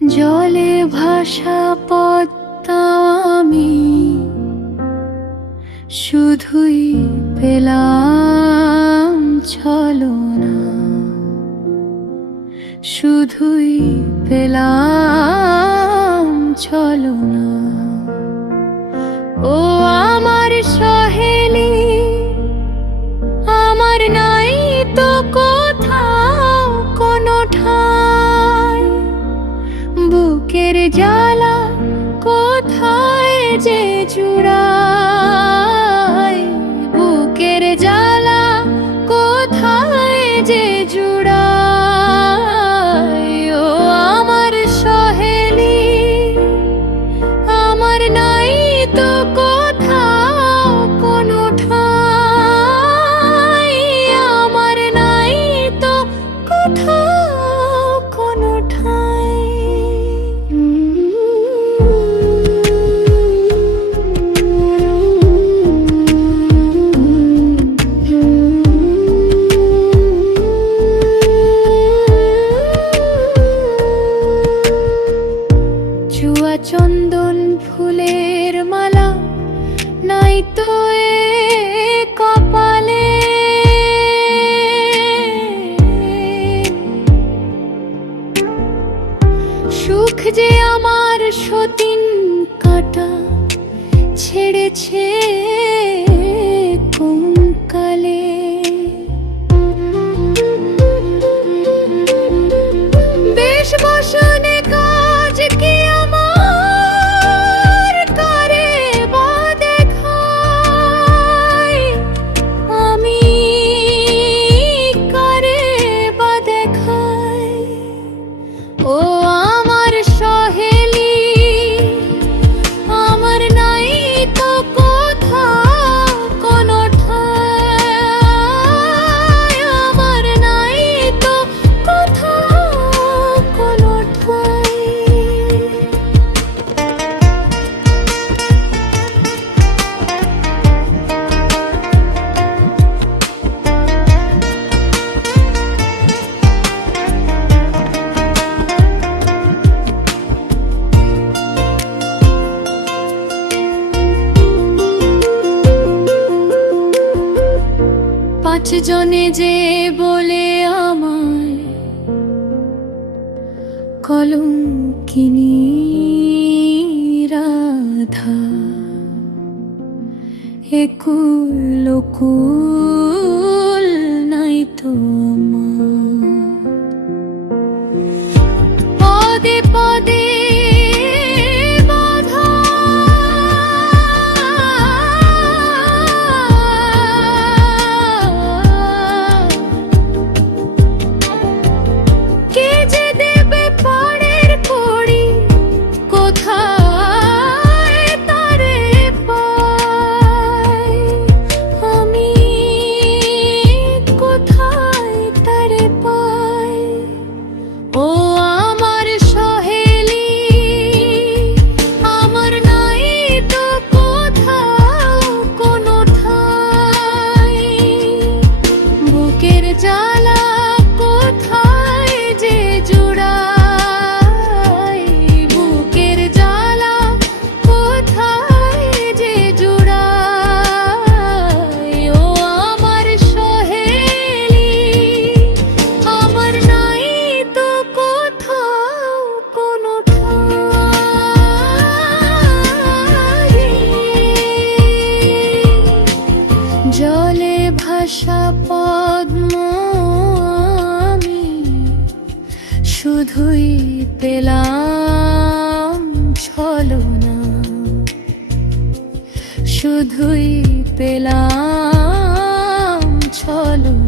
জলে ভাসা পদ্মা আমি শুধুই পেলাম ছলনা, শুধুই পেলাম ছলনা। ও আমার সহেলি, আমার নাই তো কোথাও কোনো ঠাঁই, বুকের জ্বালা কোথায় যে জুড়াই, বুকের জ্বালা কোথায় যে জুড়াই। ও আমার সহেলি, আমার নাই তো কোথাও কোনো ঠাঁই, আমার নাই তো কোথাও কোনো ঠাঁই। চুয়া চন্দন ফুলের মালা নাই তো এ কপালে, সুখ যে আমার সতীন কাটা ছেড়েছে কোন কালে। বেশ বসনে কাজ কি আমার করে বা দেখাই, আমি করে বা দেখাই। ও আমার সহেলি, আমার নাই তো কোথাও কোনো ঠাঁই, আমার নাই তো কোথাও কোনো ঠাঁই। পাঁচ জনে যে বলে আমায় কলঙ্কিনী রাধা, একুল কুল নাই তো আমার। পদে পদে বাধা, কে যে দেবে পাড়ের কড়ি, কোথায় তারে পাই, আমি কোথায় তারে পাই। ও আমার সহেলি, আমার নাই তো কোথাও কোনো ঠাঁই, বুকের জ্বালা কোথায় যে জুড়াই, বুকের জ্বালা কোথায় যে জুড়াই। ও আমার সহেলি, আমার নাই তো কোথাও কোনো ঠাঁই। জলে ভাসা পদ্মা আমি শুধুই পেলাম ছলনা, শুধুই পেলাম ছলনা।